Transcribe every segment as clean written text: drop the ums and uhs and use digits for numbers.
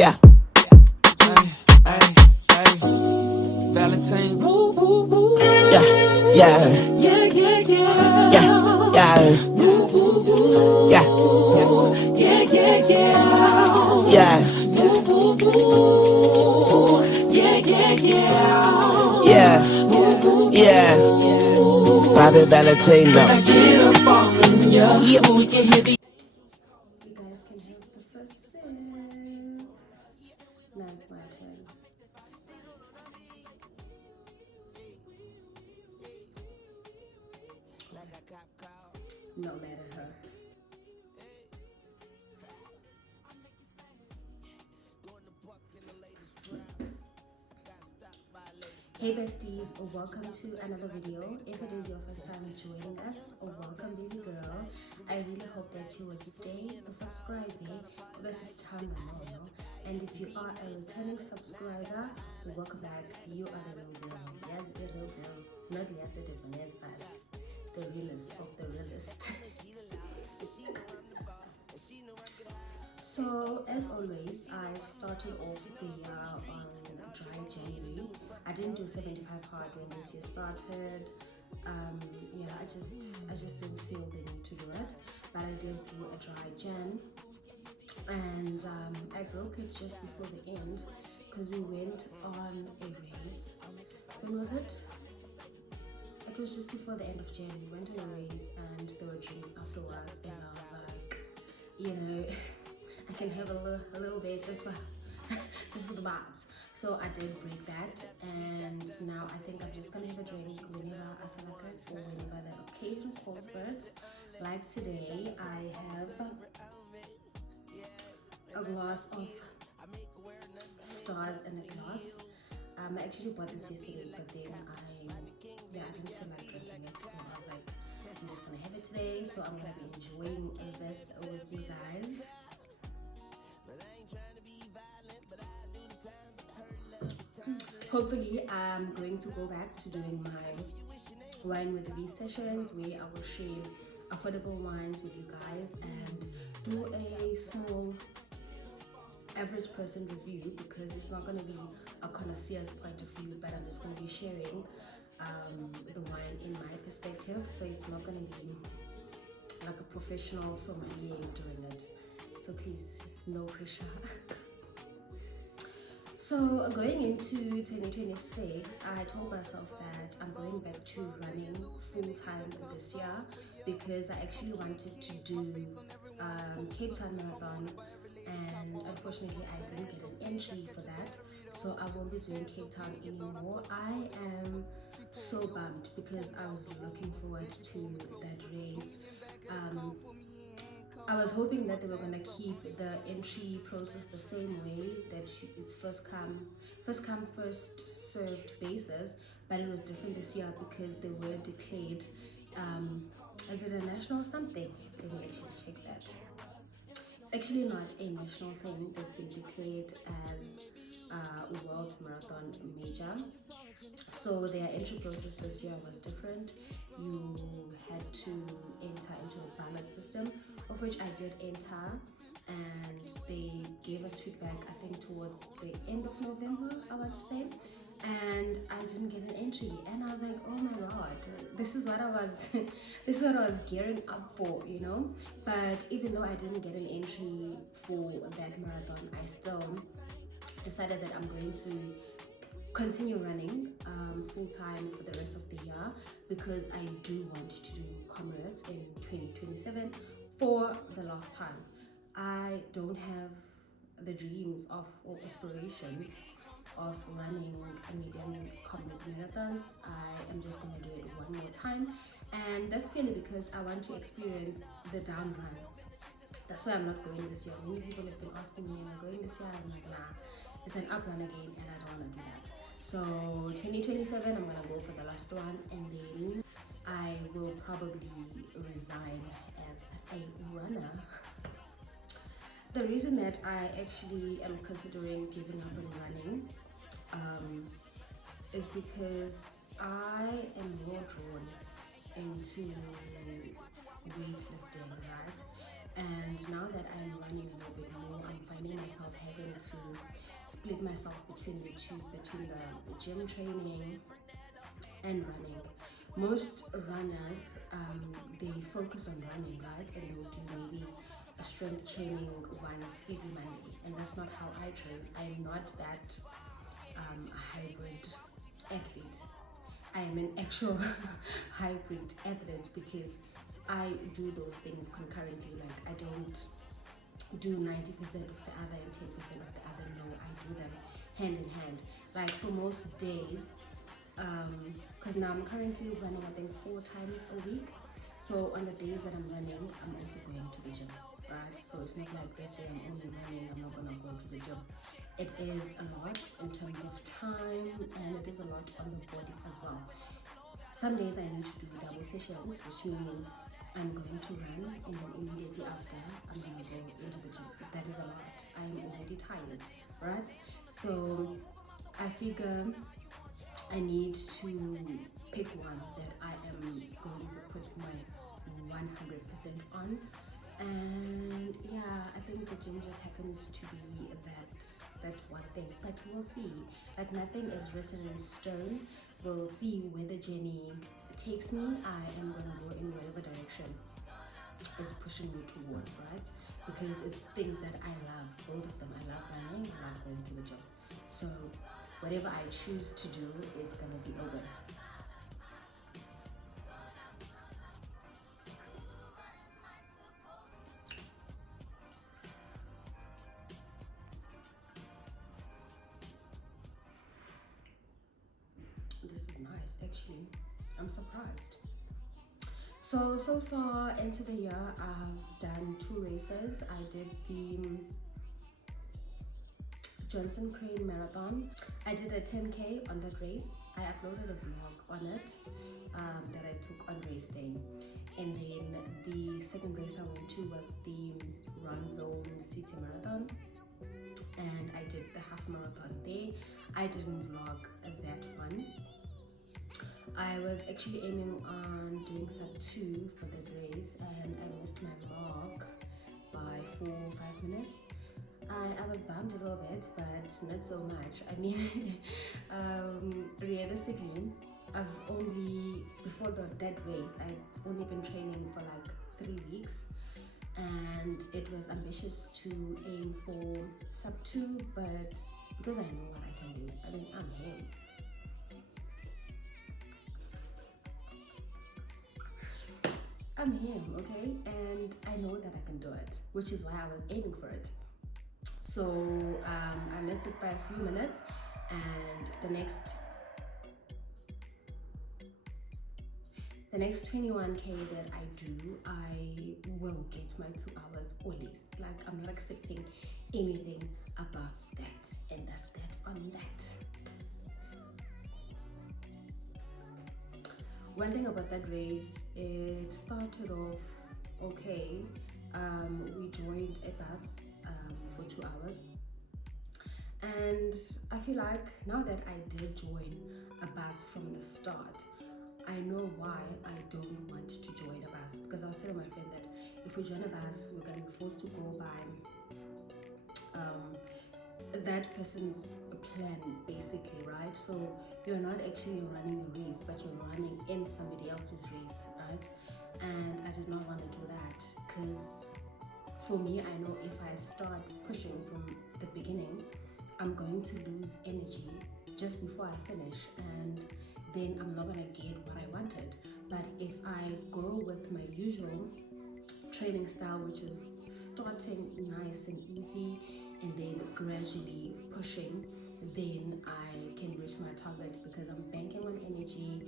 Yeah. Valentine. Woo, woo, woo. Yeah. Yeah. Yeah, yeah, yeah. Yeah. Yeah. Woo, woo, woo. Yeah. Yeah, yeah, yeah. Yeah. Woo, woo, woo. Yeah, yeah, yeah. Yeah. Yeah. Bobby Valentino. Yeah. You guys can have the first sip. Now it's my turn. No matter her. Hey besties, welcome to another video. If it is your first time joining us, welcome baby girl. I really hope that you would stay or subscribe here. This is time now. And if you are a returning subscriber, welcome back. You are the real deal. Yes, the real deal. Not yes, it is the realest of the realest. So as always, I started off the year on dry January. I didn't do 75 hard when this year started. Yeah, I just didn't feel the need to do it, but I did do a dry Jan, and I broke it just before the end because we went on a race. When was it? It was just before the end of Jan. We went on a race and there were drinks afterwards, and I was like, you know, I can have a little bit just for the vibes. So I did break that, and now I think I'm just gonna have a drink whenever I feel like it, or whenever the occasion calls for it. Like today, I have a glass of stars in a glass. I actually bought this yesterday, but then I didn't feel like drinking it, so I was like, I'm just gonna have it today. So I'm gonna be enjoying this with you guys. Hopefully, I'm going to go back to doing my wine with the V sessions where I will share affordable wines with you guys and do a small average person review, because it's not going to be a connoisseur's point of view, but I'm just going to be sharing the wine in my perspective. So it's not going to be like a professional sommelier doing it. So please, no pressure. So going into 2026, I told myself that I'm going back to running full-time this year, because I actually wanted to do Cape Town Marathon, and unfortunately I didn't get an entry for that, so I won't be doing Cape Town anymore. I am so bummed because I was looking forward to that race. I was hoping that they were going to keep the entry process the same way, that it's first come first served basis, but it was different this year because they were declared is it a national something? Let me actually check that. It's actually not a national thing. They've been declared as a world marathon major. So their entry process this year was different. You had to enter into a ballot system, of which I did enter, and they gave us feedback, I think towards the end of November, I want to say, and I didn't get an entry, and I was like, oh my god, this is what I was this is what I was gearing up for, you know. But even though I didn't get an entry for that marathon, I still decided that I'm going to continue running full-time for the rest of the year, because I do want to do Comrades in 2027 for the last time. I don't have the dreams of or aspirations of running a medium comrade marathons. I am just going to do it one more time, and that's purely because I want to experience the down run. That's why I'm not going this year. Many people have been asking me, am I going this year? I'm like, nah, it's an up run again, and I don't want to do that. So 2027, I'm gonna go for the last one, and then I will probably resign as a runner. The reason that I actually am considering giving up on running is because I am more drawn into weightlifting, right? And now that I'm running a little bit more, I'm finding myself having to split myself between the two, between the gym training and running. Most runners, they focus on running, right? And they'll do maybe a strength training once every Monday. And that's not how I train. I'm not that a hybrid athlete. I am an actual hybrid athlete because I do those things concurrently. Like I don't do 90% of the other and 10% of the other. No, I do them hand in hand. Like for most days, because now I'm currently running I think 4 times a week. So on the days that I'm running, I'm also going to the gym, right? So it's not like this day I'm only running, I'm not gonna go to the gym. It is a lot in terms of time and it is a lot on the body as well. Some days I need to do double sessions, which means I'm going to run and then immediately after I'm gonna go into the gym. That is a lot. I'm already tired, right? So I figure I need to pick one that I am going to put my 100% on. And yeah, I think the gym just happens to be that one thing. But we'll see. Like nothing is written in stone. We'll see where the journey takes me. I am gonna go in whatever direction is pushing me towards, right? Because it's things that I love, both of them. I love running, I love going to the gym. So whatever I choose to do, it's gonna be over. This is nice, actually. I'm surprised. So far into the year, I've done 2 races. I did the Johnson Crane Marathon. I did a 10K on that race. I uploaded a vlog on it that I took on race day. And then the second race I went to was the Run Zone City Marathon. And I did the half marathon there. I didn't vlog that one. I was actually aiming on doing sub 2 for the race and I missed my vlog by 4 or 5 minutes. I was bummed a little bit, but not so much. I mean, realistically, I've only, before that race, I've only been training for like 3 weeks and it was ambitious to aim for sub 2, but because I know what I can do, I mean, I'm him. I'm him, okay? And I know that I can do it, which is why I was aiming for it. So I missed it by a few minutes, and the next 21K that I do, I will get my 2 hours or less. Like I'm not accepting anything above that, and that's that on that. One thing about that race, it started off okay. We joined a bus for 2 hours, and I feel like now that I did join a bus from the start, I know why I don't want to join a bus, because I was telling my friend that if we join a bus, we're going to be forced to go by that person's plan, basically, right? So you're not actually running a race, but you're running in somebody else's race, right? And I did not want to do that, because for me, I know if I start pushing from the beginning, I'm going to lose energy just before I finish, and then I'm not gonna get what I wanted. But if I go with my usual training style, which is starting nice and easy and then gradually pushing, then I can reach my target because I'm banking on energy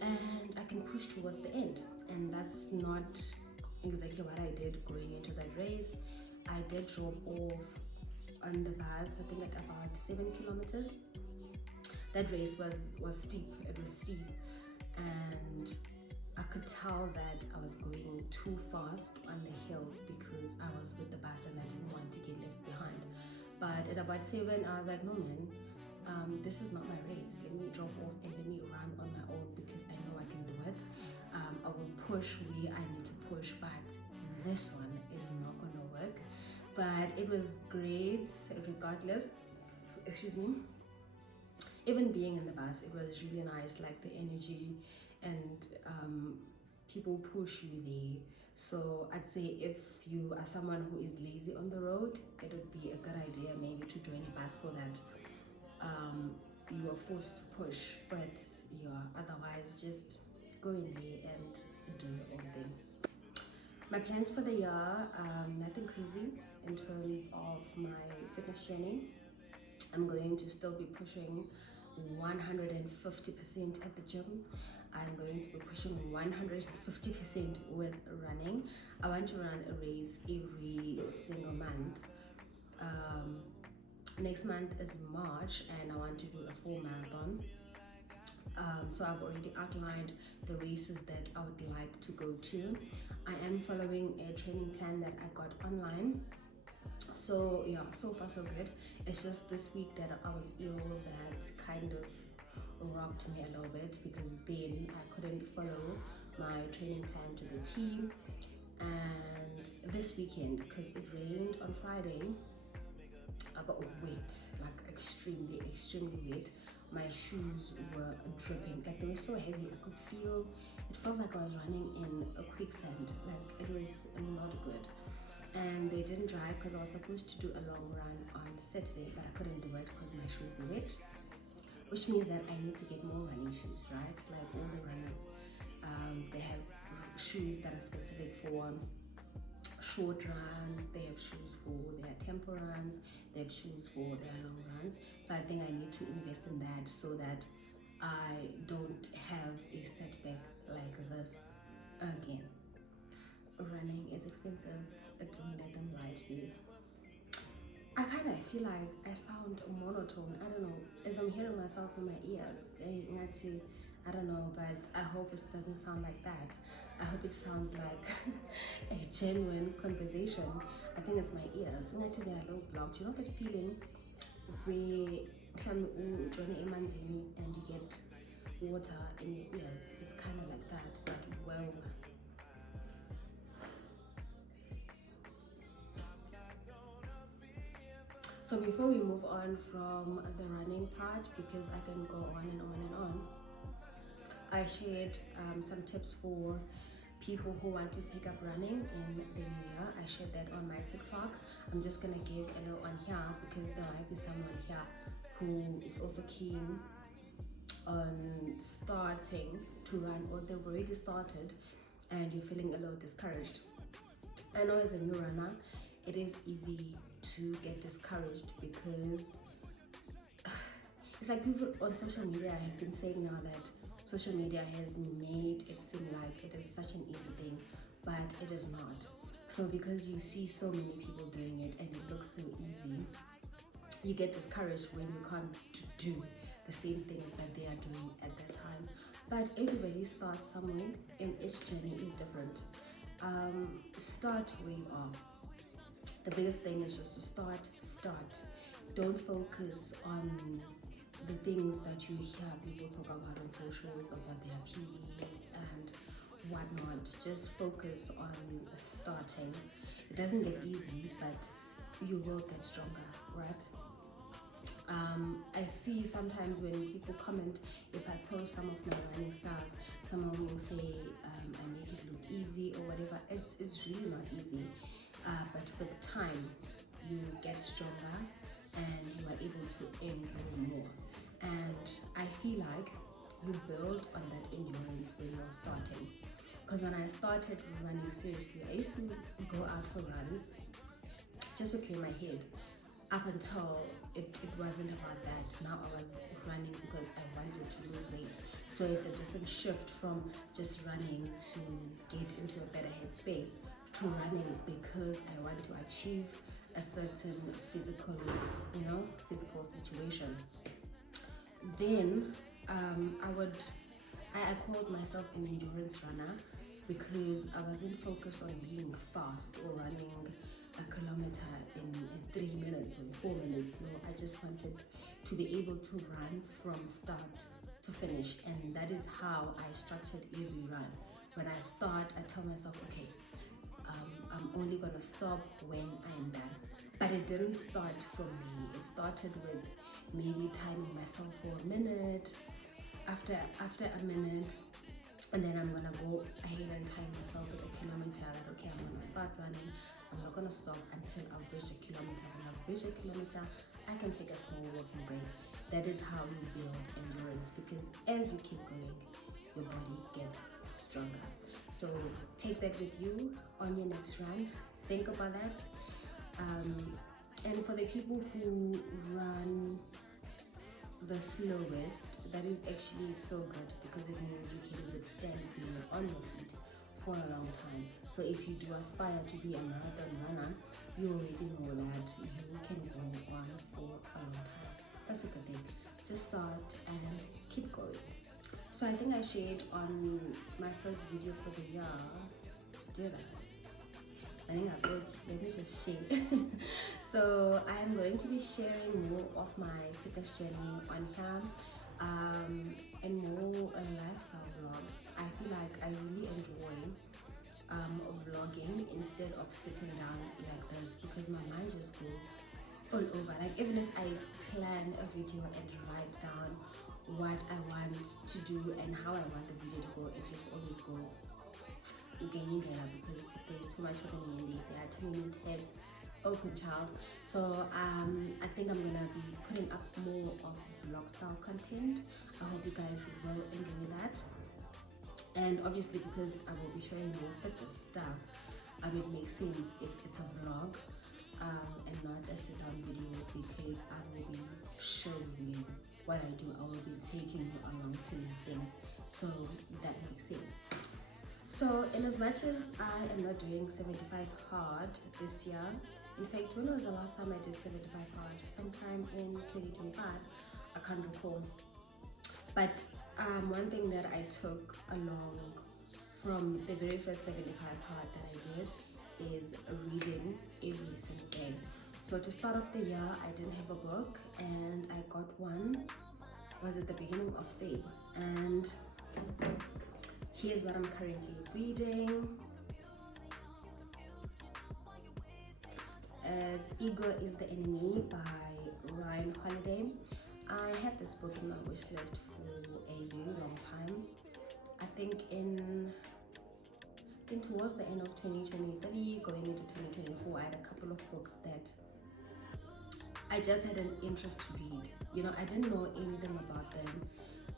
and I can push towards the end. And that's not exactly what I did going into that race. I did drop off on the bus, I think at about 7 kilometers. That race was steep, it was steep, and I could tell that I was going too fast on the hills because I was with the bus and I didn't want to get left behind. But at about 7, I was like, no man, this is not my race. Let me drop off and let me run on my own because I know I can do it. I will push where I need to push, but this one is not gonna work. But it was great regardless. Excuse me. Even being in the bus, it was really nice, like the energy, and people push you there. So I'd say if you are someone who is lazy on the road, it would be a good idea maybe to join a bus so that you are forced to push. But yeah, otherwise just go in there and do your own thing. My plans for the year, nothing crazy in terms of my fitness journey. I'm going to still be pushing 150% at the gym. I'm going to be pushing 150% with running. I want to run a race every single month. Next month is March and I want to do a full marathon. So I've already outlined the races that I would like to go to. I am following a training plan that I got online. So yeah, so far so good. It's just this week that I was ill that kind of rocked me a little bit, because then I couldn't follow my training plan to the T. And this weekend, because it rained on Friday, I got wet, like extremely wet. My shoes were dripping, like they were so heavy. I could feel, it felt like I was running in a quicksand, like it was not good. And they didn't dry because I was supposed to do a long run on Saturday, but I couldn't do it because my shoes were wet, which means that I need to get more running shoes, right? Like all the runners, they have shoes that are specific for short runs, they have shoes for their tempo runs, they have shoes for their long runs. So I think I need to invest in that so that I don't have a setback like this again. Running is expensive, don't let them lie to you. I kind of feel like I sound monotone. I don't know, as I'm hearing myself in my ears. I don't know, but I hope it doesn't sound like that. I hope it sounds like a genuine conversation. I think it's my ears. They are a little blocked. You know that feeling where you join a manzini and you get water in your ears? It's kind of like that, but well. So before we move on from the running part, because I can go on and on and on, I shared some tips for people who want to take up running in the new year. I shared that on my TikTok. I'm just gonna give a little on here because there might be someone here who is also keen on starting to run, or they've already started and you're feeling a little discouraged. I know as a new runner, it is easy to get discouraged because it's like people on social media have been saying now that social media has made it seem like it is such an easy thing, but it is not. So because you see so many people doing it and it looks so easy, you get discouraged when you can't do the same things that they are doing at that time. But everybody starts somewhere and each journey is different. Start where you are. The biggest thing is just to start. Don't focus on the things that you hear people talk about on socials, about their PEs and whatnot. Just focus on starting. It doesn't get easy, but you will get stronger, right? I see sometimes when people comment, if I post some of my running stuff, someone will say I make it look easy or whatever. It's really not easy, but with time you get stronger and you are able to endure more. And I feel like you build on that endurance when you're starting. Because when I started running seriously, I used to go out for runs just to clear my head. Up until it wasn't about that. Now I was running because I wanted to lose weight. So it's a different shift from just running to get into a better headspace to running because I want to achieve a certain physical situation. Then I called myself an endurance runner because I wasn't focused on being fast or running a kilometer in 3 minutes or 4 minutes. No, I just wanted to be able to run from start to finish, and that is how I structured every run. When I start, I tell myself, okay, I'm I'm only gonna stop when I'm done. But it didn't start from me. It started with maybe timing myself for a minute. After a minute, and then I'm gonna go ahead and time myself with a kilometer. That okay, I'm gonna start running. I'm not gonna stop until I've reached a kilometer. When I've reached a kilometer, I can take a small walking break. That is how you build endurance, because as you keep going, your body gets stronger. So take that with you on your next run. Think about that. And for the people who run the slowest, that is actually so good, because it means you can withstand being on your feet for a long time. So if you do aspire to be a marathon runner, you already know that you can go on for a long time. That's a good thing. Just start and keep going. So I think I shared on my first video for the year, did I think I will. Let me just share. So I'm going to be sharing more of my fitness journey on here, and more lifestyle vlogs. I feel like I really enjoy vlogging instead of sitting down like this, because my mind just goes all over. Like, even if I plan a video and write down what I want to do and how I want the video to go, it just always goes gaining there, because there's too much happening in there. There are too many tabs open, child. So I think I'm gonna be putting up more of vlog style content. I hope you guys will enjoy that. And obviously, because I will be showing more fitness stuff, it makes sense if it's a vlog and not a sit down video, because I will be showing you what I do. I will be taking you along to these things, so that makes sense. So in as much as I am not doing 75 hard this year, in fact, when was the last time I did 75 hard? Sometime in 2025, I can't recall. But one thing that I took along from the very first 75 hard that I did is reading every single day. So to start off the year, I didn't have a book, and I got one, was at the beginning of Feb, and here's what I'm currently reading. It's Ego is the Enemy by Ryan Holiday. I had this book in my wish list for a really long time. I think towards the end of 2023, going into 2024, I had a couple of books that I just had an interest to read. You know, I didn't know anything about them.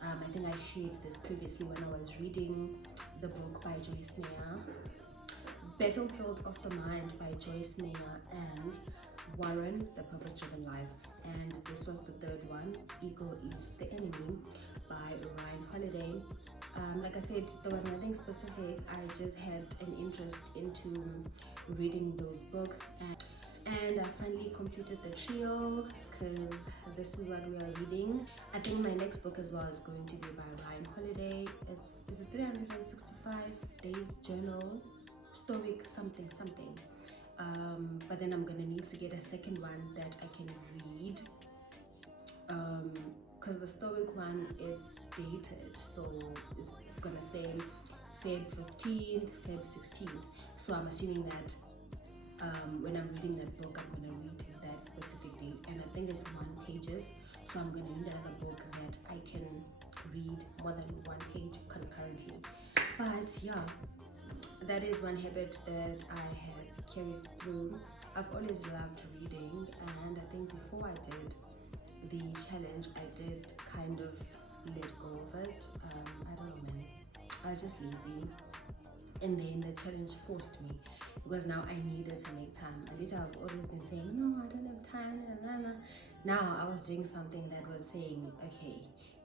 I think I shared this previously when I was reading the book by Joyce Meyer, Battlefield of the Mind by Joyce Meyer, and Warren, The Purpose-Driven Life. And this was the third one, Ego is the Enemy by Ryan Holiday. Like I said, there was nothing specific. I just had an interest into reading those books, and I finally completed the trio, because this is what we are reading. I think my next book as well is going to be by Ryan Holiday. It's a 365 days journal, stoic something. But then I'm gonna need to get a second one that I can read, because the stoic one is dated, so it's gonna say Feb 15th, Feb 16th. So I'm assuming that when I'm reading that book, I'm gonna read that specific date, and I think it's 1 pages, so I'm gonna need another book that I can read more than 1 page concurrently. But yeah, that is one habit that I have carried through. I've always loved reading, and I think before I did the challenge, I did kind of let go of it. I don't know, man, I was just lazy, and then the challenge forced me, because now I needed to make time. Alita, I've always been saying, no, I don't have time, Now I was doing something that was saying, okay,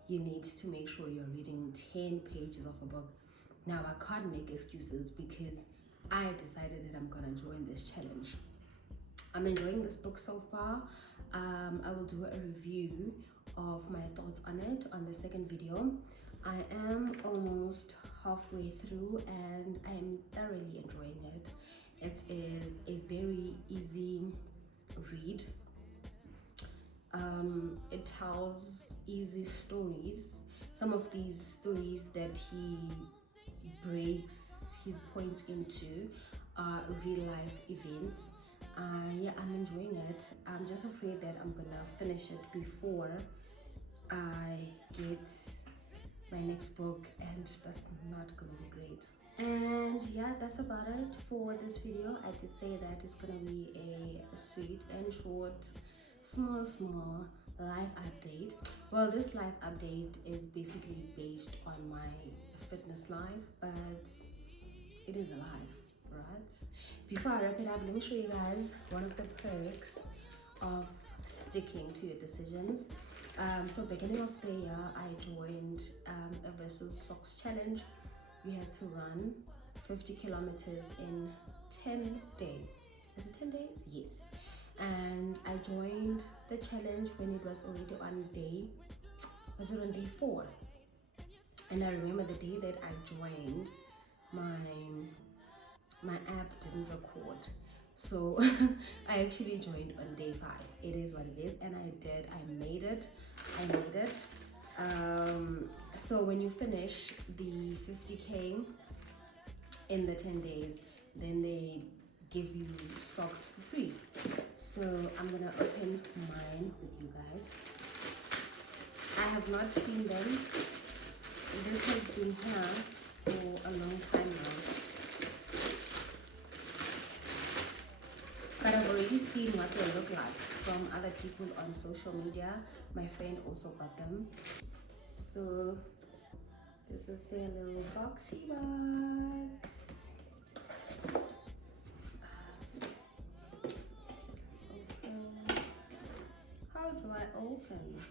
you need to make sure you're reading 10 pages of a book. Now I can't make excuses, because I decided that I'm gonna join this challenge. I'm enjoying this book so far. I will do a review of my thoughts on it on the second video. I am almost halfway through, and I am thoroughly enjoying it. It is a very easy read. It tells easy stories. Some of these stories that he breaks his points into real life events. Yeah, I'm enjoying it. I'm just afraid that I'm gonna finish it before I get my next book, and that's not gonna be great. And yeah, that's about it for this video. I did say that it's gonna be a sweet and short, small life update. Well, this life update is basically based on my fitness life, but it is a life, right? Before I wrap it up, let me show you guys one of the perks of sticking to your decisions. So beginning of the year, I joined a Versus Socks challenge. We had to run 50 kilometers in 10 days. Is it 10 days? Yes. And I joined the challenge when it was already on was it on day 4? And I remember the day that I joined, my app didn't record. So I actually joined on day 5. It is what it is, and I made it. So when you finish the 50k in the 10 days, then they give you socks for free. So I'm gonna open mine with you guys. I have not seen them. This has been here for a long time now, but I've already seen what they look like from other people on social media. My friend also got them. So this is their little boxy box. Let's open. How do I open?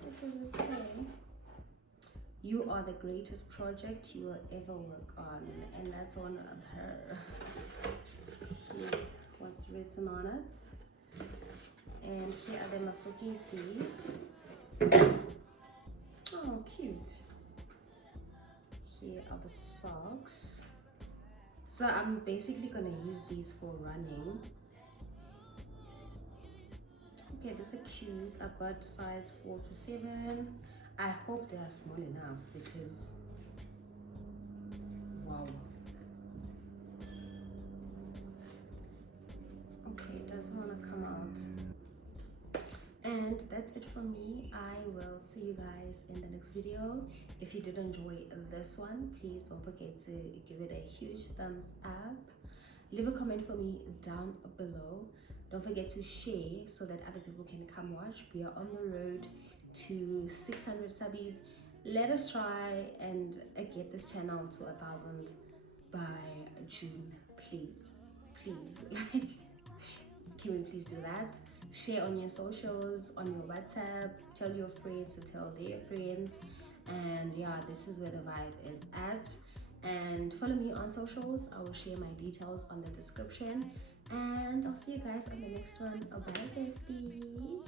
What does it say? You are the greatest project you will ever work on, and that's on her. Here's what's written on it, and here are the Masuki seed. Oh, cute. Here are the socks. So I'm basically gonna use these for running. Okay, these are cute. I got size 4 to 7. I hope they are small enough because wow. Okay, it doesn't want to come out. And that's it from me. I will see you guys in the next video. If you did enjoy this one, please don't forget to give it a huge thumbs up. Leave a comment for me down below. Don't forget to share so that other people can come watch. We are on the road to 600 subbies. Let us try and get this channel to 1,000 by June, please. Like, can we please do that? Share on your socials, on your WhatsApp, tell your friends to tell their friends, and yeah, this is where the vibe is at. And follow me on socials. I will share my details on the description, and I'll see you guys on the next one. Bye, bestie.